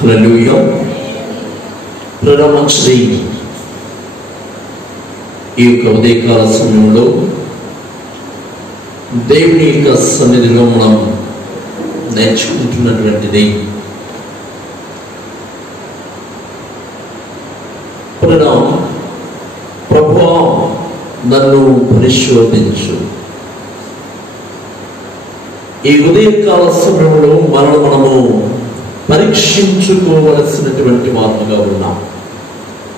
హల్లెలూయా. మంచిది. ఈ యొక్క ఉదయకాల సమయంలో దేవుని యొక్క సన్నిధిలో మనం నేర్చుకుంటున్నటువంటిది ప్రభువా నన్ను పరిశోధించు. ఈ ఉదయకాల సమయంలో మనము పరీక్షించుకోవలసినటువంటి వారుగా ఉన్నాం.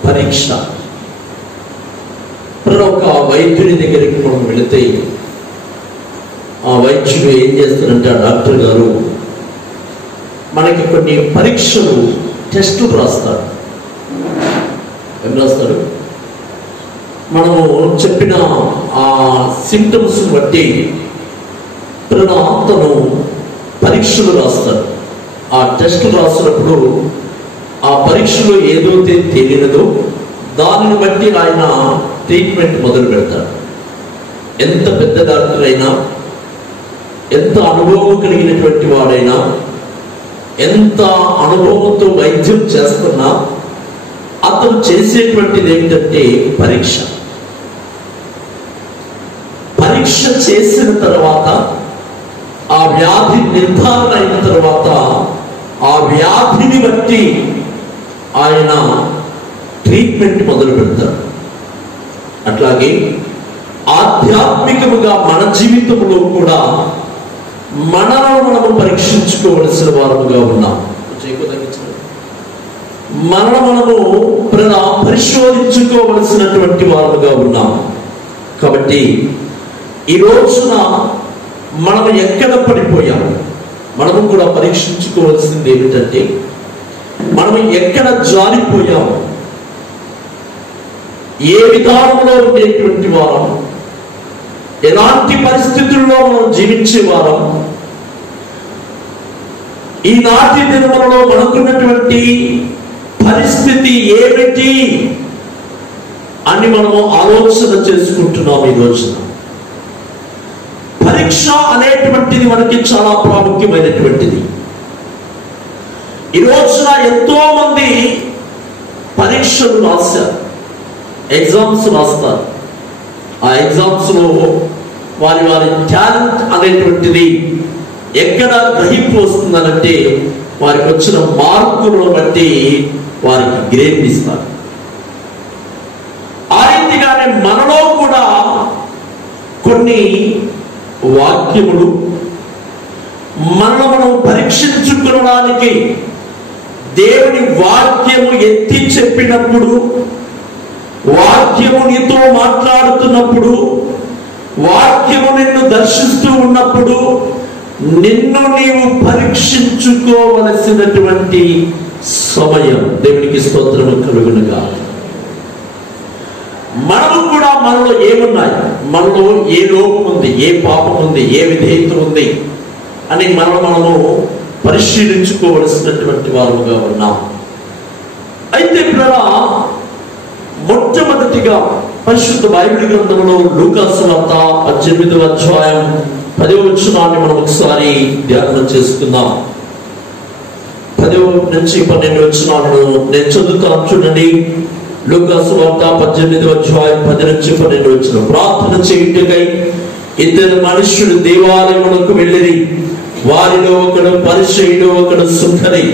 పరీక్ష. ఒక వైద్యుని దగ్గరికి మనం వెళితే ఆ వైద్యుడు ఏం చేస్తారంటే, ఆ డాక్టర్ గారు మనకి కొన్ని పరీక్షలు, టెస్టులు రాస్తాడు. ఏం రాస్తాడు? మనము చెప్పిన ఆ సింప్టమ్స్ బట్టి అతను పరీక్షలు రాస్తాడు. ఆ టెస్టులు రాసినప్పుడు ఆ పరీక్షలో ఏదైతే తెలియదో దానిని బట్టి ఆయన ట్రీట్మెంట్ మొదలు పెడతాడు. ఎంత పెద్ద డాక్టర్ అయినా, ఎంత అనుభవం కలిగినటువంటి వాడైనా, ఎంత అనుభవంతో వైద్యం చేస్తున్నా అతను చేసేటువంటిది ఏమిటంటే పరీక్ష. పరీక్ష చేసిన తర్వాత ఆ వ్యాధి నిర్ధారణ అయిన తర్వాత ఆ వ్యాధిని బట్టి ఆయన ట్రీట్మెంట్ మొదలు పెడతారు. అట్లాగే ఆధ్యాత్మికముగా మన జీవితంలో కూడా మనము పరీక్షించుకోవలసిన వారముగా ఉన్నాం. మనము పరిశోధించుకోవలసినటువంటి వారముగా ఉన్నాం. కాబట్టి ఈ రోజున మనం ఎక్కడ పడిపోయాం, మనము కూడా పరీక్షించుకోవాల్సింది ఏమిటంటే, మనం ఎక్కడ జారిపోయాం, ఏ విధానంలో ఉండేటువంటి వారం, ఎలాంటి పరిస్థితుల్లో మనం జీవించే వారం, ఈనాటి దినములలో మనకున్నటువంటి పరిస్థితి ఏమిటి అని మనము ఆలోచన చేసుకుంటున్నాం. ఈ రోజున పరీక్ష అనేటువంటిది మనకి చాలా ప్రాముఖ్యమైనటువంటిది. ఈ రోజున ఎంతో మంది పరీక్షలు రాశారు, ఎగ్జామ్స్ రాస్తారు. ఆ ఎగ్జామ్స్ లో వారి టాలెంట్ అనేటువంటిది ఎక్కడ గ్రహింపు వస్తుందనంటే, వారికి వచ్చిన మార్కులను బట్టి వారికి గ్రేడ్ ఇస్తారు. ఆ రీతిగానే మనలో కూడా కొన్ని వాక్యములు మనం పరీక్షించుకోవడానికి దేవుని వాక్యము ఎత్తి చెప్పినప్పుడు, వాక్యము నీతో మాట్లాడుతున్నప్పుడు, వాక్యము నిన్ను దర్శిస్తూ ఉన్నప్పుడు నిన్ను నీవు పరీక్షించుకోవలసినటువంటి సమయం. దేవునికి స్తోత్రము కలుగునుగా. మనము కూడా మనలో ఏమున్నాయి, మనలో ఏ లోపం ఉంది, ఏ పాపం ఉంది, ఏ విధేయత ఉంది అని మనము పరిశీలించుకోవలసినటువంటి వారుగా ఉన్నాం. అయితే మొట్టమొదటిగా పరిశుద్ధ బైబిల్ గ్రంథంలో లూకా సువార్త 18వ అధ్యాయం 10వ వచనాన్ని మనం ఒకసారి ధ్యానం చేసుకుందాం. 10వ నుంచి 12 వచనాలను నేను చదువుతాను, చూడండి. లూకా సువార్త 18వ అధ్యాయం 10 నుంచి 12 వచనం. ప్రార్థన చేయుటకై ఇద్దరు మనుషులు దేవాలయమునకు వెళ్ళిరి. వారిలో ఒకడు పరిసయ్యుడు, ఒకడు సుంకరి.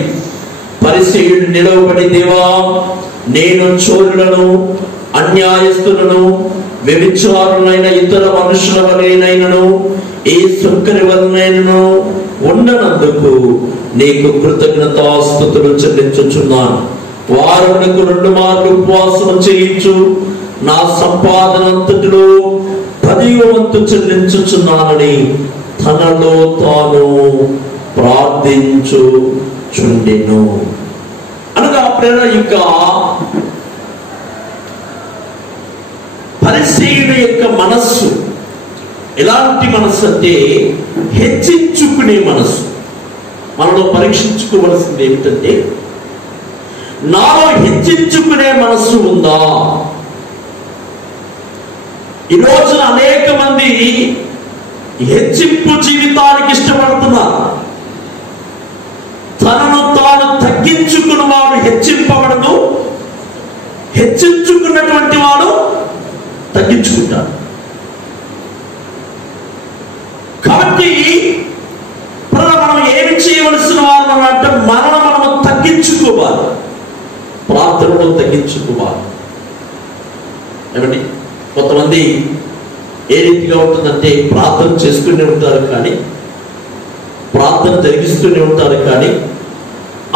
పరిసయ్యుడు నిలవబడి, దేవా, నేను చోరులను, అన్యాయస్తులను, వ్యభిచారులైన ఇతర మనుషుల వలెనైనను ఈ సుంకరి వలనైనను ఉండనందుకు నీకు కృతజ్ఞతాస్తుతులు చెల్లించుచున్నాను. వారమునకు 2 మార్లు ఉపవాసం చేయించు, నా సంపాదన అంతటిలో 10వ వంతు చెల్లించుచున్నానని తనలో తాను ప్రార్థించుచుండెను. అనగా ప్రేరణ యొక్క పరిసయ్యుని యొక్క మనస్సు ఎలాంటి మనస్సు అంటే హెచ్చించుకునే మనస్సు. మనలో పరీక్షించుకోవలసింది ఏమిటంటే, నాలో హెచ్చించుకునే మనస్సు ఉందా? ఈ రోజున అనేక మంది హెచ్చింపు జీవితానికి ఇష్టపడుతున్నారు. తనను తాను తగ్గించుకు హెచ్చించుకున్నవాడు హెచ్చింపబడను, హెచ్చించుకున్నటువంటి వాడు తగ్గించుకుంటాడు. కాబట్టి మనం ఏమి చేయవలసిన వారు అంటే మనము తగ్గించుకోవాలి, ప్రార్థనలో తగ్గించుకోవాలి. ఏమండి, కొంతమంది ఏ రీతిగా ఉంటుందంటే ప్రార్థన చేస్తూనే ఉంటారు, కానీ ప్రార్థన జరిగిస్తూనే ఉంటారు, కానీ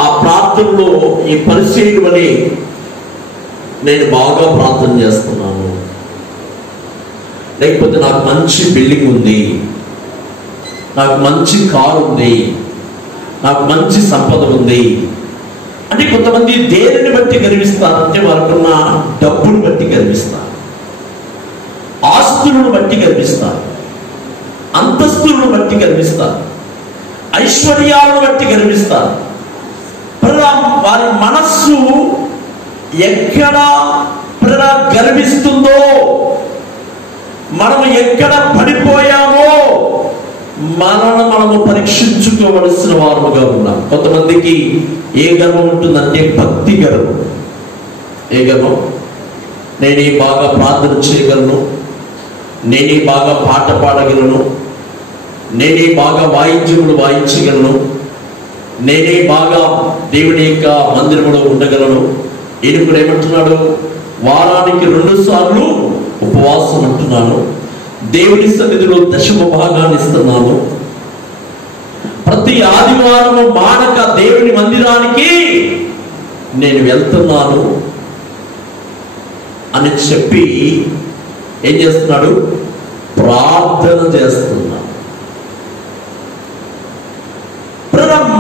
ఆ ప్రార్థనలో ఈ పరిశీలన అని నేను బాగా ప్రార్థన చేస్తున్నాను, లేకపోతే నాకు మంచి బిల్డింగ్ ఉంది, నాకు మంచి కారు ఉంది, నాకు మంచి సంపద ఉంది అంటే కొంతమంది దేనిని బట్టి గర్విస్తారంటే వారికున్న డబ్బును బట్టి గర్విస్తారు, ఆస్తులను బట్టి గర్విస్తారు, అంతస్తులను బట్టి గర్విస్తారు, ఐశ్వర్యాలను బట్టి గర్విస్తారు. వారి మనస్సు ఎక్కడ గర్విస్తుందో, మనము ఎక్కడ పడిపోయామో మనము పరీక్షించుకోవలసిన వారుగా ఉన్నాం. కొంతమందికి ఏ గర్వం ఉంటుందంటే భక్తి గర్వం. ఏ గర్వం? నేనే బాగా ప్రార్థన చేయగలను, నేనే బాగా పాట పాడగలను, నేనే బాగా వాయిద్యములు వాయించగలను, నేనే బాగా దేవుని యొక్క మందిరంలో ఉండగలను. ఈయనప్పుడు ఏమంటున్నాడు? వారానికి 2 సార్లు ఉపవాసం అంటున్నాను, దేవుని సన్నిధిలో 10వ భాగాన్ని ఇస్తున్నాను, ప్రతి ఆదివారము మానక దేవుని మందిరానికి నేను వెళ్తున్నాను అని చెప్పి ఏం చేస్తున్నాడు? ప్రార్థన చేస్తున్నాడు.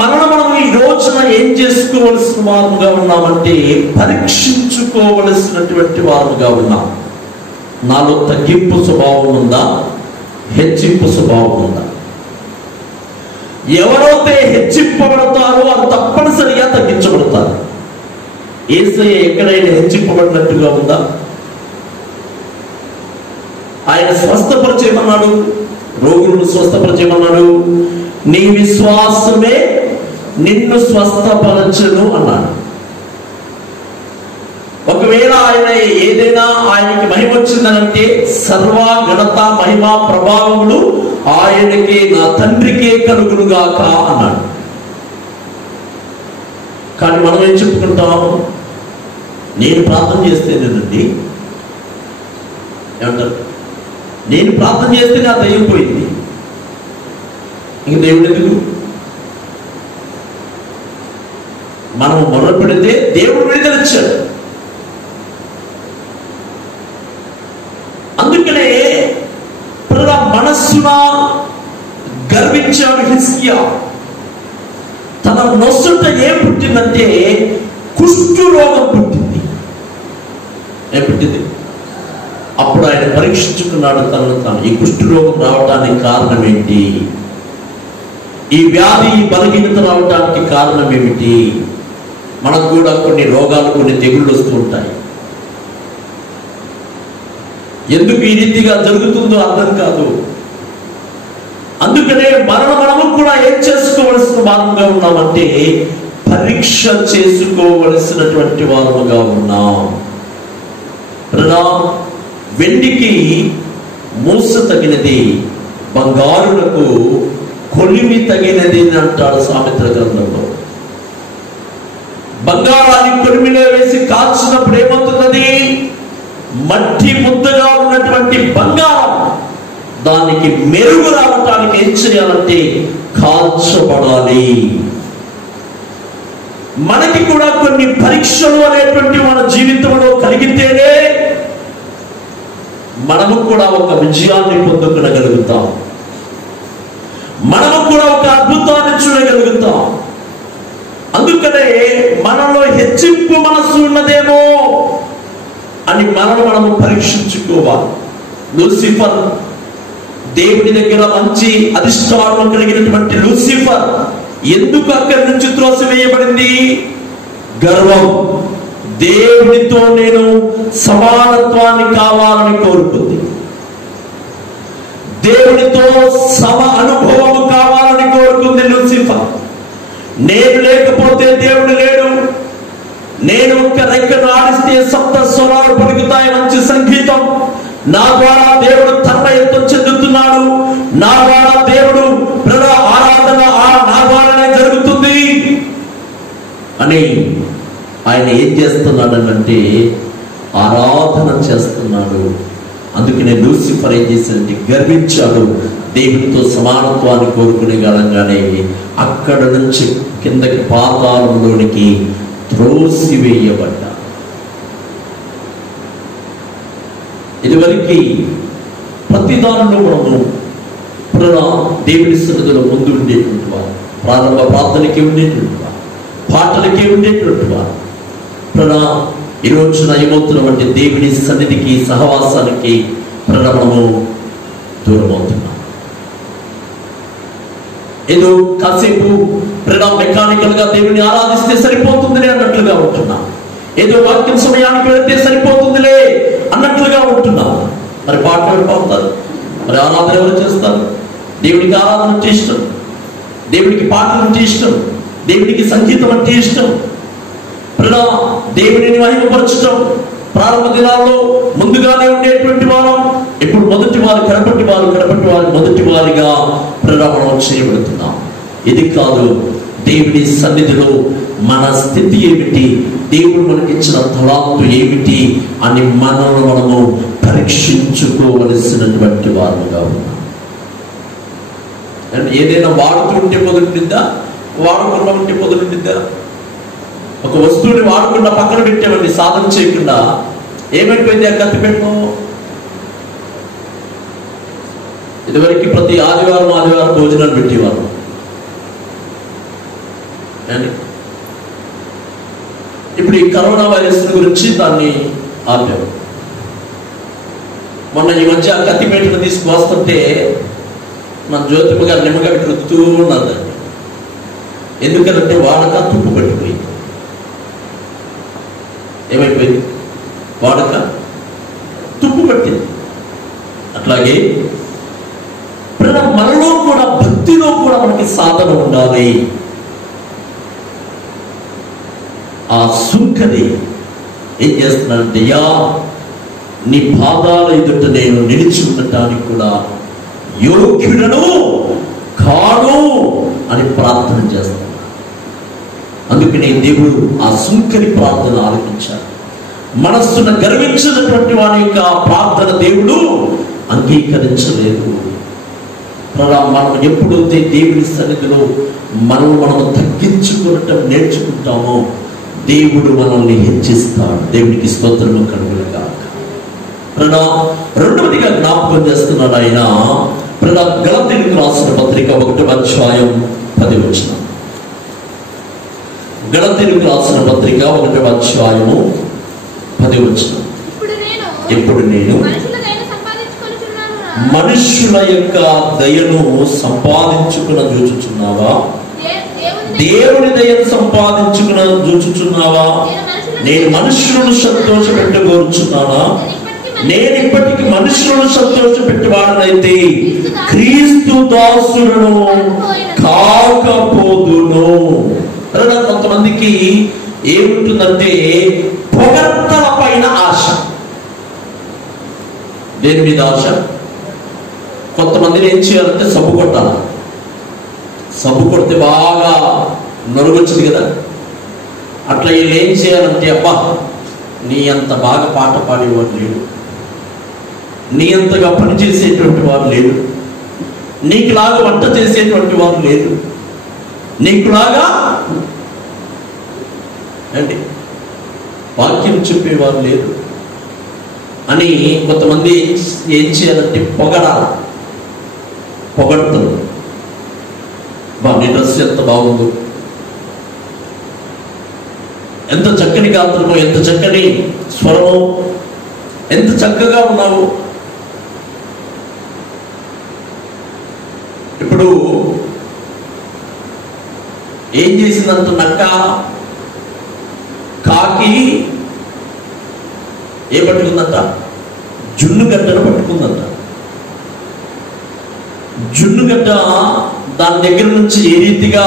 మనం ఈ రోజున ఏం చేసుకోవలసిన వారుగా ఉన్నామంటే పరీక్షించుకోవలసినటువంటి వారుగా ఉన్నాం. నాలో తగ్గింపు స్వభావం ఉందా, హెచ్చింపు స్వభావం ఉందా? ఎవరైతే హెచ్చింపబడతారో వారు తప్పనిసరిగా తగ్గించబడతారు. యేసయ్య ఎక్కడైనా హెచ్చింపబడినట్టుగా ఉందా? ఆయన స్వస్థపరిచేయమన్నాడు, రోగులను స్వస్థపరిచేయమన్నాడు, నీ విశ్వాసమే నిన్ను స్వస్థపరచును అన్నాడు. ఒకవేళ ఆయన ఏదైనా ఆయనకి మహిమ వచ్చిందనంటే సర్వ ఘనత మహిమ ప్రభావములు ఆయనకే, నా తండ్రికే కలుగునుగాక అన్నాడు. కానీ మనం ఏం చెప్పుకుంటాము? నేను ప్రార్థన చేస్తేనేనండి ఏమంటారు? నేను ప్రార్థన చేస్తే నా దయ్యం పోయింది, ఇంక దేవుడు ఎందుకు? మనం మొదలు పెడితే దేవుడు విడుదలిచ్చాడు. అందుకనే మనస్సున గర్వించాడు హిజ్కియా. తన నొసట ఏం పుట్టిందంటే కుష్టు రోగం పుట్టింది. ఏం పుట్టింది? అప్పుడు ఆయన పరీక్షించుకున్నాడు తనను తాను. ఈ కుష్టు రోగం రావడానికి కారణం ఏంటి? ఈ వ్యాధి, ఈ బలహీనత రావడానికి కారణం ఏమిటి? మనకు కూడా కొన్ని రోగాలు, కొన్ని తెగుళ్ళు వస్తూ ఉంటాయి. ఎందుకు ఈ రీతిగా జరుగుతుందో అర్థం కాదు. అందుకనే మనము కూడా ఏం చేసుకోవలసిన వారముగా ఉన్నామంటే పరీక్ష చేసుకోవలసినటువంటి వారముగా ఉన్నాం. వెండికి మూస తగినది, బంగారులకు కొలిమి తగినది అని అంటాడు సామెతల గ్రంథంలో. బంగారాన్ని కొలిమిలో వేసి కాల్చినప్పుడు ఏమవుతున్నది? మట్టి ముద్దగా ఉన్నటువంటి బంగారం దానికి మెరుగు రావటానికి ఏం చేయాలంటే కాల్చబడాలి. మనకి కూడా కొన్ని పరీక్షలు అనేటువంటి మన జీవితంలో కలిగితేనే మనము కూడా ఒక విజయాన్ని పొందుకునగలుగుతాం, మనము కూడా ఒక అద్భుతాన్ని చూడగలుగుతాం. అందుకనే మనలో హెచ్చింపు మనస్సు ఉన్నదేమో అని మనము పరీక్షించుకోవాలి. లూసిఫర్, దేవుడి దగ్గర మంచి అధిష్టానం కలిగినటువంటి లూసిఫర్ ఎందుకు అక్కడి నుంచి త్రోసివేయబడింది? గర్వం. దేవుడితో నేను సమానత్వాన్ని కావాలని కోరుకుంది, దేవుడితో సమ అనుభవం కావాలని కోరుకుంది లూసిఫర్. నేను లేకపోతే దేవుడు లేడు, రెక్కను ఆడిస్తే సప్త స్వరాలు పలుకుతాయి, మంచి సంగీతం. నా ద్వారా దేవుడు తన్మయత్వం చెందుతున్నాడు, నా ద్వారా దేవుడు ఆరాధన నా ద్వారానే జరుగుతుంది అని ఆయన ఏం చేస్తున్నాడనంటే ఆరాధన చేస్తున్నాడు. అందుకనే లూసిఫర్ ఏం చేశాడంటే గర్వించాడు, దేవునితో సమానత్వాన్ని కోరుకునే కాలంగానే అక్కడ నుంచి కిందకి పాతాళంలోనికి త్రోసివేయబడ్డా. ఇదివరకు ప్రతి దానిలో మనము దేవుని సన్నిధిలో ముందు ఉండేటువంటి వారు, ప్రారంభ ప్రార్థనకి ఉండేటువంటి వారు, పాటలకి ఉండేటువంటి వారు. ఈ రోజున ఏమవుతున్నాం అంటే దేవుని సన్నిధికి సహవాసానికి మనము దూరం అవుతున్నాం. ఏదో కాసేపు మెకానికల్ గా దేవుని ఆరాధిస్తే సరిపోతుందిలే అన్నట్లుగా ఉంటున్నాం, ఏదో వాక్యం సమయానికి వెళితే సరిపోతుందిలే అన్నట్లుగా ఉంటున్నాం. మరి పాటలు పాడతారు, మరి ఆరాధన ఎవరు చేస్తారు? దేవునికి ఆరాధన అంటే ఇష్టం, దేవునికి పాటలు అంటే ఇష్టం, దేవునికి సంగీతం అంటే ఇష్టం. దేవుడిని మహిమపరచడం ప్రారంభ దినాల్లో ముందుగానే ఉండేటువంటి వారం. ఇప్పుడు మొదటి వారు కడపటి వారు, కడపటి వారు మొదటి వారిగా మనం చేయబడుతున్నాం. ఇది కాదు, దేవుని సన్నిధిలో మన స్థితి ఏమిటి, దేవుడు మనకిచ్చిన తలాంతు ఏమిటి అని మనము పరీక్షించుకోవలసినటువంటి వారుగా ఉన్నాం. ఏదైనా వాడుతుంటే మొదలుంటుందా, వాడకుండా ఉంటే మొదలుంటుందా? ఒక వస్తువుని వాడకుండా పక్కన పెట్టేవాడిని సాధన చేయకుండా ఏమైపోయింది ఆ కత్తి పెట్టు. ఇదివరకు ప్రతి ఆదివారం భోజనాలు పెట్టేవారు, ఇప్పుడు ఈ కరోనా వైరస్ గురించి దాన్ని ఆపారు. మొన్న ఈ మధ్య కత్తి పెట్టిన తీసుకువస్తుంటే మన జ్యోతిమ గారు నిమ్మకాయ పెట్టి రుద్దుతూ ఉన్నదండి. ఎందుకంటే వాడక తుప్పు పెట్టిపోయింది. ఏమైపోయింది? వాడక తుప్పు పట్టింది. అట్లాగే మనలో కూడా భక్తిలో కూడా మనకి సాధన ఉండాలి. ఆ సుంకని ఏం చేస్తున్నాడంటే, యా నీ పాదాల ఎదుట నేను నిలిచి ఉండటానికి కూడా యోగ్యుడను కాను అని ప్రార్థన చేస్తున్నాడు. అందుకని దేవుడు ఆ సుంకరి ప్రార్థన ఆలకించాడు. మనస్సును గర్వించినటువంటి వాని యొక్క ప్రార్థన దేవుడు అంగీకరించలేదు. మనం ఎప్పుడైతే దేవుని సన్నిధిలో మనము తగ్గించుకోవటం నేర్చుకుంటామో దేవుడు మనల్ని హెచ్చిస్తాడు. దేవునికి స్తోత్రము కలుగునుగాక. రెండవదిగా జ్ఞాపకం చేస్తున్నాడు ఆయన గలతీయులకు రాసిన పత్రిక 1వ అధ్యాయం 10వ వచనం. గలతీయులకు రాసిన పత్రిక 1వ అధ్యాయము 10వ వచనం. ఇప్పుడు నేను మనుషుల యొక్క దయను సంపాదించుకున్న చూచుచున్నావా? దేవుని దయను సంపాదించుకున్న చూచుచున్నావా? నేను మనుషులను సంతోష పెట్టగోరుచున్నానా? నేను ఇప్పటికి మనుషులను సంతోష పెట్టవాడనైతే క్రీస్తు దాసులను కాకపోదును. కొంతమందికి ఏముంటుందంటే పొగడ్తల పైన ఆశ. దేని మీద ఆశ? కొంతమందిని ఏం చేయాలంటే సబ్బు కొట్టాలి. సబ్బు కొడితే బాగా నొరుగొచ్చింది కదా, అట్లా వీళ్ళు ఏం చేయాలంటే, అబ్బా నీ అంత బాగా పాట పాడేవాడు లేడు, నీ అంతగా పని చేసేటువంటి వారు లేడు, నీకులాగా వంట చేసేటువంటి వారు లేడు, నీకులాగా అండి వాక్యం చెప్పేవారు లేరు అని కొంతమంది ఏం చేయాలంటే పొగడాలి. పొగడతారు. నీ డ్రెస్ ఎంత బాగుందో, ఎంత చక్కని గాత్రమో, ఎంత చక్కని స్వరమో, ఎంత చక్కగా ఉన్నావు. ఇప్పుడు ఏం చేసిందంత నక్క కాకి ఏ పట్టుకుందంట? జున్నుగడ్డను పట్టుకుందంట. జున్నుగడ్డ దాని దగ్గర నుంచి ఏ రీతిగా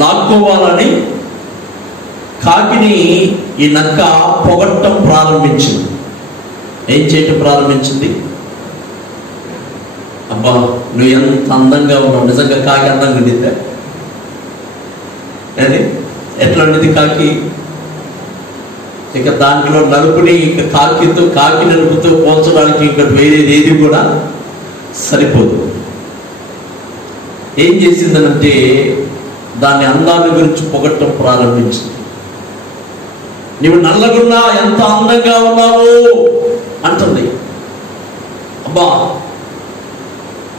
లాక్కోవాలని కాకిని ఈ నక్క పొగట్టం ప్రారంభించింది. ఏం చేయటం ప్రారంభించింది? అబ్బా నువ్వు ఎంత అందంగా ఉన్నావు, నిజంగా కాకి అందంగా ఉండిద్దా? అది ఎట్లా ఉండేది కాకి? ఇక దాంట్లో నలుపుని ఇక కాకి నలుపుతో పోల్చడానికి ఇంకా వేరేది ఏది కూడా సరిపోదు. ఏం చేసిందనంటే దాని అందాన్ని గురించి పొగట్టం ప్రారంభించింది. నువ్వు నల్లగున్నా ఎంత అందంగా ఉన్నావు అంటుంది. అబ్బా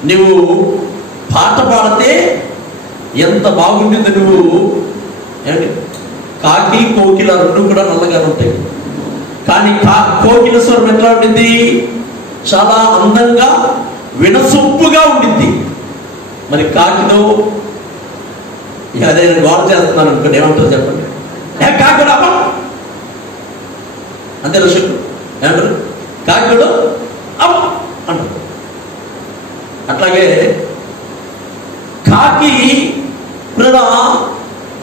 నువ్వు పాట పాడితే ఎంత బాగుండింది నువ్వు. కాకి కోకిల రెండు కూడా నల్లగా ఉంటాయి, కానీ కోకిల స్వరం ఎట్లా ఉండింది? చాలా అందంగా వినసొంపుగా ఉండింది. మరి కాకిలో అదే గోడ చేస్తున్నాను అనుకోండి, ఏమంటారు చెప్పండి? కాకుడు అమ్మ అంతే రషకుడు ఏమంటారు? కాకుడు అమ్మ అంటారు. అట్లాగే కాకి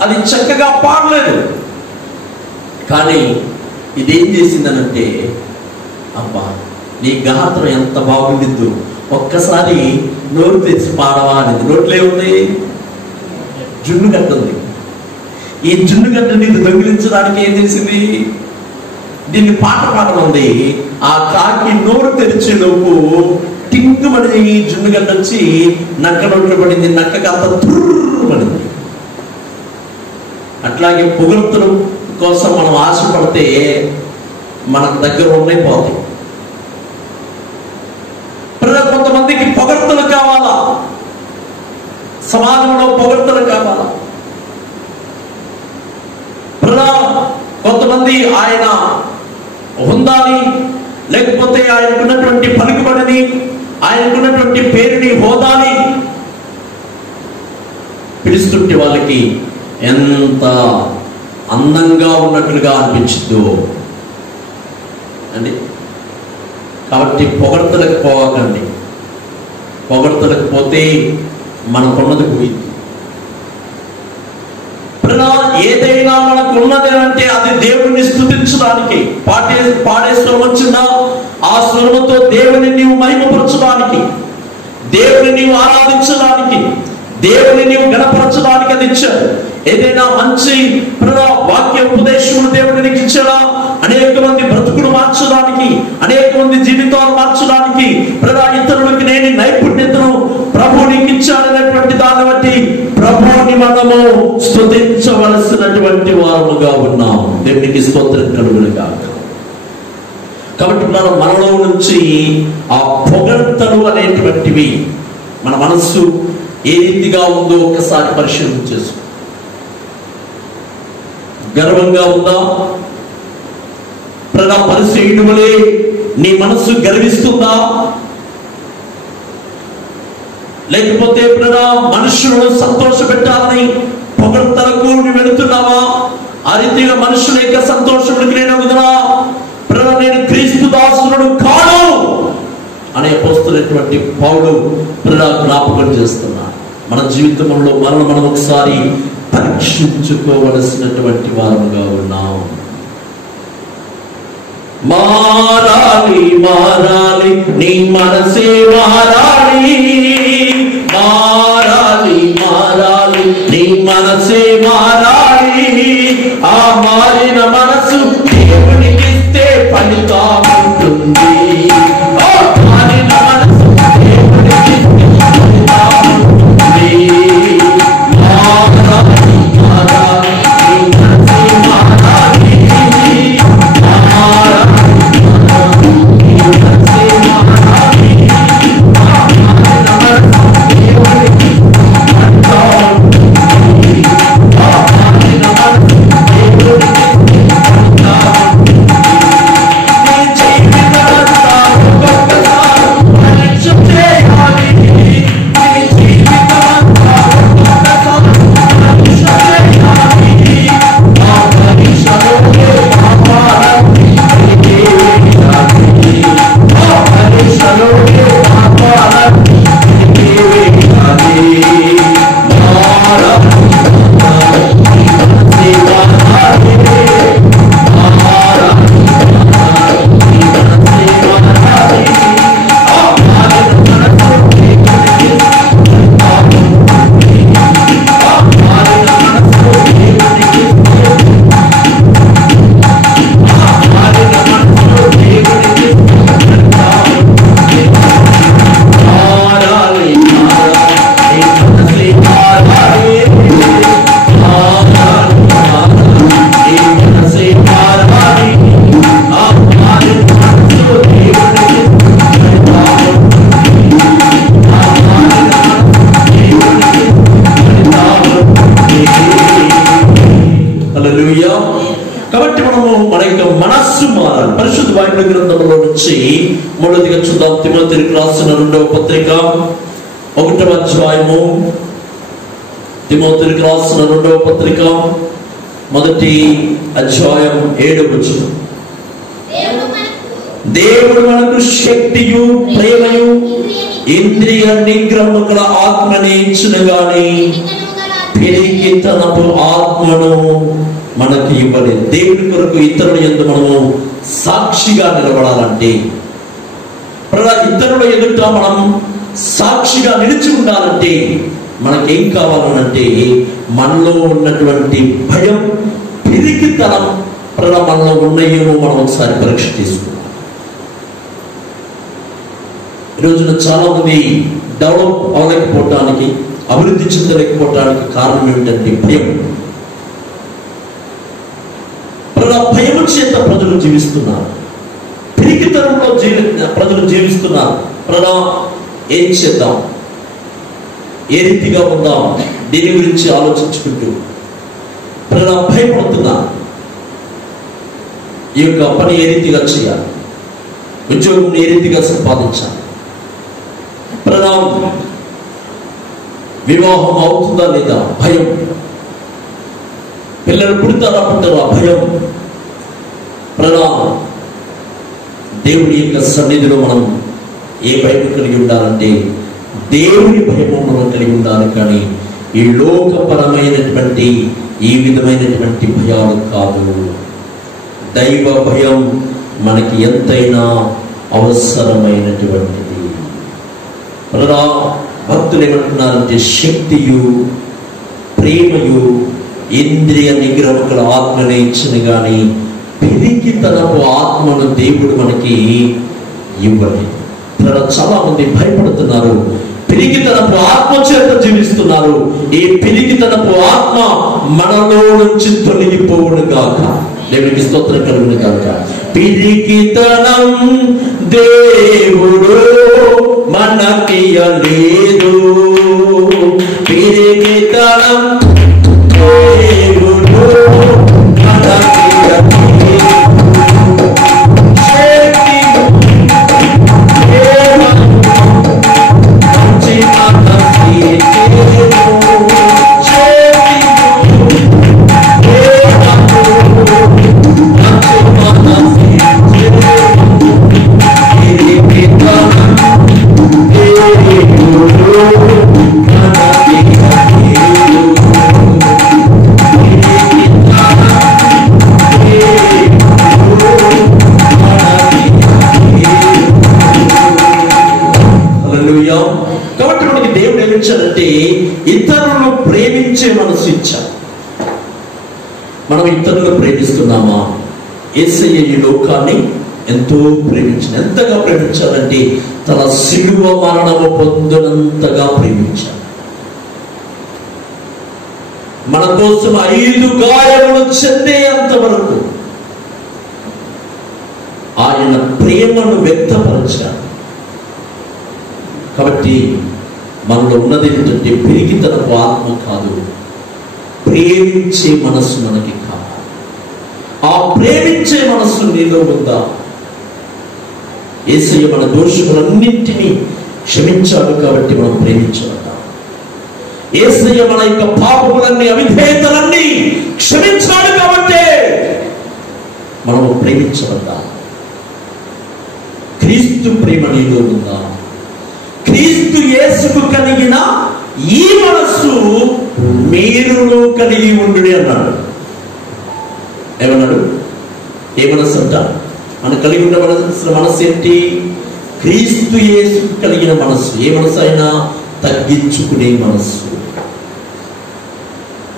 అది చక్కగా పాడలేదు, కానీ ఇదేం చేసిందనంటే అబ్బా నీ గాత్రం ఎంత బాగుండిద్దు, ఒక్కసారి నోరు తెచ్చి పాడవా అనేది. నోట్లో ఉంది జున్ను గడ్డ ఉంది. ఈ జున్ను గడ్డని దొంగిలించడానికి ఏం చేసింది? దీన్ని పాట పాడనుంది. ఆ కాకి నోరు తెరిచేలోపు టింకుమని ఈ జున్ను గడ్డ వచ్చి నక్క నోట్లో పడింది. నక్కకి అంత తుర్రుమడింది. అట్లాగే పొగడ్తల కోసం మనం ఆశపడితే మనకు దగ్గర ఉన్నాయి పోతాయి. కొంతమందికి పొగడ్తలు కావాలా, సమాజంలో పొగడ్తలు కావాలా. కొంతమంది ఆయన హుందాని, లేకపోతే ఆయనకున్నటువంటి పలుకుబడిని, ఆయనకున్నటువంటి పేరుని, హోదాని పిలుస్తుంటే వాళ్ళకి ఎంత అందంగా ఉన్నట్లుగా అనిపించిందో అండి. కాబట్టి పొగడ్తలకు పోవకండి. పొగడ్తలకు పోతే మనకున్నది పోయింది. ఏదైనా మనకు ఉన్నది అంటే అది దేవుణ్ణి స్తుతించడానికి. పాడే స్వరం వచ్చిందా, ఆ స్వరముతో దేవుని నీవు మహిమపరచడానికి, దేవుని నీవు ఆరాధించడానికి, దేవుని నీవు గణపరచడానికి అది ఇచ్చాడు. ఏదైనా మంచి వాక్య ఉపదేశములు దేవుడు నీకు ఇచ్చాడా? అనేక మంది బ్రతుకులు మార్చడానికి, అనేక మంది జీవితాలు మార్చడానికి, ఇతరులకి నేను నైపుణ్యతను ప్రభు నీకు ఇచ్చాడనేటువంటి దాన్ని బట్టి ప్రభువుని మనము స్తుతించవలసినటువంటి వారముగా ఉన్నాం. దేవునికి స్తోత్రం కలుగునుగాక. కాబట్టి మనలో నుంచి ఆ పొగడ్తలు అనేటువంటివి మన మనస్సు ఏ రీతిగా ఉందో ఒకసారి పరిశీలన చేసుకో. గర్వంగా ఉందా? పరిశీలన వలె నీ మనస్సు గర్విస్తుందా? లేకపోతే మనుషులను సంతోష పెట్టాలని పొగడ్తలకు వెళుతున్నావా? ఆ రీతిగా మనుషుల యొక్క సంతోషములకు నేను వదనా? నేను క్రీస్తు దాసులను కాను అనే అపోస్తలుడైనటువంటి పౌలు జ్ఞాపకం చేస్తున్నా. మన జీవితంలో మనం ఒకసారి పరీక్షించుకోవలసినటువంటి వారంగా ఉన్నాం. మారాలి మారాలి నీ మనసే మారాలి, మారాలి మారాలి నీ మనసే మారాలి. ఆ మారిన మనసు దేవునికి ఇస్తే ఫలితం ఉంటుంది. మారిన మనసు దేవునికి ఇస్తే ఫలితం ఉంటుంది. మారాలి మారాలి నీ మనసే మారాలి, తిమోతికి రాసిన 2వ పత్రిక 1వ అధ్యాయము, తిమోతికి రాసిన 2వ పత్రిక 1వ అధ్యాయం 7వ వచనం. దేవుడు మనకు శక్తియు ప్రేమయు ఇంద్రియ నిగ్రహము గల ఆత్మని ఇచ్చును గాని పిరికితనపు ఆత్మను మనకి ఇవ్వలేదు. దేవుడి కొరకు ఇతరుల యందు మనము సాక్షిగా నిలబడాలంటే, ఇతరుల ఎదుట మనం సాక్షిగా నిలిచి ఉండాలంటే మనకేం కావాలనంటే మనలో ఉన్నటువంటి భయం, పిరికితనం మనలో ఉన్నాయేమో మనం ఒకసారి పరీక్ష చేసుకుంటాం. ఈ రోజున చాలా మంది డెవలప్ అవ్వలేకపోవటానికి, అభివృద్ధి చెందలేకపోవటానికి కారణం ఏమిటంటే భయం. భయం చేత ప్రజలు జీవిస్తున్నారు, పిరికితనంలో ప్రజలు జీవిస్తున్నారు. ఏం చేద్దాం, ఏ రీతిగా ఉందాం, దీని గురించి ఆలోచించుకుంటూ భయపడుతున్నారు. ఈ యొక్క పని ఏ రీతిగా చేయాలి, ఉద్యోగం ఏ రీతిగా సంపాదించాలి, వివాహం అవుతుందా లేదా భయం, పిల్లలు పుడతారా పుట్టరా భయం. దేవుడి యొక్క సన్నిధిలో మనం ఏ భయం కలిగి ఉండాలంటే దేవుని భయము మనం కలిగి ఉండాలి, కానీ ఈ లోకపరమైనటువంటి ఈ విధమైనటువంటి భయాలు కాదు. దైవ భయం మనకి ఎంతైనా అవసరమైనటువంటిది. భక్తులు ఏమంటున్నారంటే శక్తియు ప్రేమయు ఇంద్రియ నిగ్రహము గల ఆత్మనే ఇచ్చును గాని పిరికితనపు ఆత్మను దేవుడు మనకి ఇవ్వలేదు. చాలా మంది భయపడుతున్నారు, పిరికితనపు ఆత్మ చేత జీవిస్తున్నారు. ఈ పిరికితనపు ఆత్మ మనలో నుంచి తొలగిపోవును గాక. దేవునికి స్తోత్రం కలుగును గాక. పిరికితనం దేవుడు మనకియలేదు, పిరికితనం దేవుడు మనకియలేదు. కాబట్టి మనకి దేవుడు ఏమిచ్చాడంటే ఇతరులను ప్రేమించే మనసు ఇచ్చాడు. మనం ఇతరులను ప్రేమిస్తున్నామా? యేసయ్య ఈ లోకాన్ని ఎంతో ప్రేమించాడు. ఎంతగా ప్రేమించాడంటే తన శిలువ మరణము పొందినంతగా ప్రేమించాడు. మన కోసం 5 గాయములు చెందేంత వరకు ఆయన ప్రేమను వ్యక్తపరిచాడు. కాబట్టి మనలో ఉన్నది ఏంటంటే పిరికితనపు ఆత్మ కాదు, ప్రేమించే మనస్సు మనకి కావాలి. ఆ ప్రేమించే మనస్సు నీలో ఉందా? యేసయ్య మన దోషములన్నింటినీ క్షమించాడు కాబట్టి మనం ప్రేమించబడ్డాం. యేసయ్య మన యొక్క పాపములన్నీ, అవిధేయతలన్నీ క్షమించాడు కాబట్టి మనము ప్రేమించబడ్డాం. క్రీస్తు ప్రేమ నీలో ఉందా? క్రీస్తు యేసుకు కలిగిన ఈ మనస్సు మీరును కలిగి ఉండుడి అన్నాడు. ఏమన్నాడు? ఏ మనస్సు అంట? మనం కలిగి ఉన్న మనస్సు ఏంటి? క్రీస్తు యేసుకు కలిగిన మనస్సు. ఏ మనస్సు అయినా? తగ్గించుకునే మనస్సు.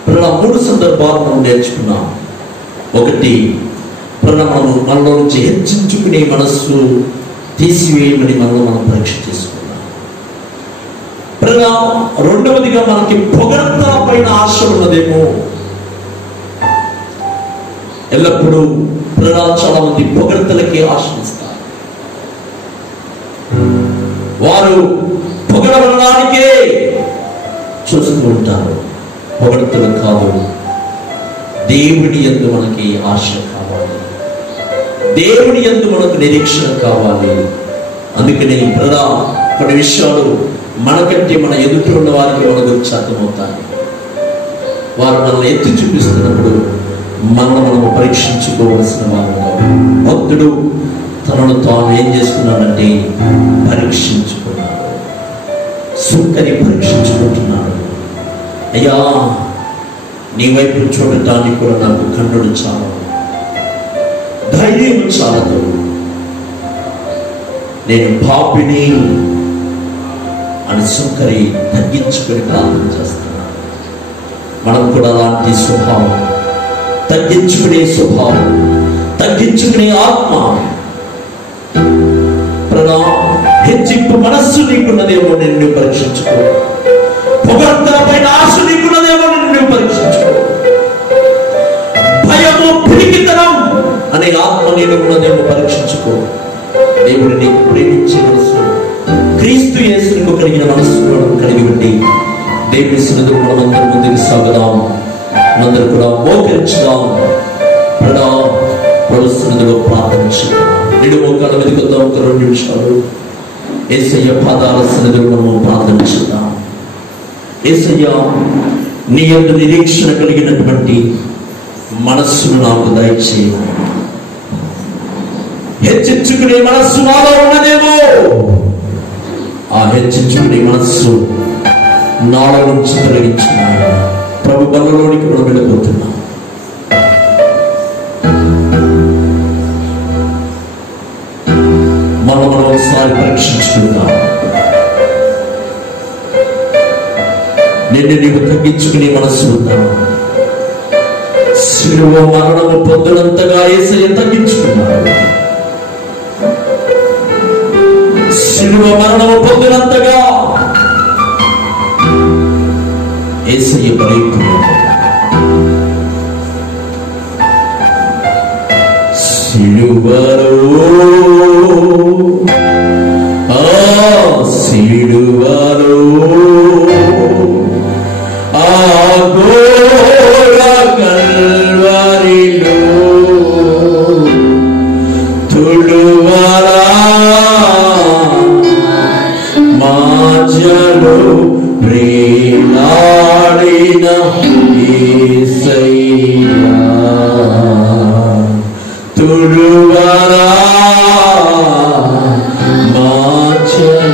3 సందర్భాలు మనం నేర్చుకున్నాం. 1, మనలో నుంచి హెచ్చించుకునే మనస్సు తీసివేయమని మనం పరీక్ష చేసుకున్నాం. 2వదిగా మనకి పొగడ్తల పైన ఆశ ఉన్నదేమో. ఎల్లప్పుడూ చాలా మంది పొగడ్తలకే ఆశిస్తారు. వారు పొగడబడడానికే చూస్తూ ఉంటారు. పొగడ్తలు కాదు, దేవుడి యందు మనకి ఆశ కావాలి, దేవుడి యందు మనకు నిరీక్షణ కావాలి. అందుకని బ్రదా కొన్ని విషయాలు మనకంటే మన ఎదుటి ఉన్న వారికి మన గురించి అర్థమవుతాయి. వారు మనల్ని ఎత్తి చూపిస్తున్నప్పుడు మనము పరీక్షించుకోవలసిన వారు. భక్తుడు తనను తాను ఏం చేసుకున్నాడంటే పరీక్షించుకున్నాడు, సుక్కని పరీక్షించుకుంటున్నాడు. అయ్యా, నీ వైపు చూడటానికి కూడా నాకు కన్నుడు చాలదు, ధైర్యం చాలదు, నేను పాపిని అని సుక్కరి తగ్గించుకొని ప్రార్థన చేస్తున్నాను. మనం కూడా అలాంటి స్వభావం, తగ్గించుకునే స్వభావం, తగ్గించుకునే ఆత్మ, హెచ్చింపు మనస్సు నీకున్నదేమో నిన్ను పరీక్షించుకో. పొగడ్తల పైన ఆశ నీకున్నదేమో నిన్ను పరీక్షించుకో. భయము, పిరికితనం అనే ఆత్మ నీకున్నదేమో పరీక్షించుకో. దేవుడు నీకు ప్రేమించే మనస్సు, క్రీస్తు యేసుకు కలిగిన మనస్సు కలిగి ఉండి దేవుని సన్నిధిలో మనమందరం ముందుకు సాగుదాం. మనందరూ కూడా మోకరించుదాం. ప్రభు సన్నిధిలో ప్రార్థించుదాం. రెండు మోకాళ్ళ మీదకి వద్దాం. ఒక 2 నిమిషాలు యేసయ్య పాదాల సన్నిధిలో మనము ప్రార్థించుదాం. యేసయ్య, నీ యందు నిరీక్షణ కలిగినటువంటి మనస్సును నాకు దయచేయి. హెచ్చించుకునే మనస్సు నాలో ఉన్నదేమో, ఆ హెచ్చించుకునే మనస్సు నాలో నుంచి తొలగించున్నాడు. ప్రభు బలలోనికి మనం వెళ్ళిపోతున్నాం. మనం ఒకసారి పరీక్షించుకుందాం. నిన్ను నీవు తగ్గించుకునే మనస్సు ఉందా? శిలువ మరణము పొందినంతగా యేసయ్య తగ్గించుకున్నాడు. శిలువ మరణము పొందినంతగా యేసయ్య బలైపోయాడు. సిలువలో సిలువలో ఆ ఘోర కల్వరిలో తుడువరా మాజలో ప్రేలాడిన యేసయ్యా, తుడువరా మాజలో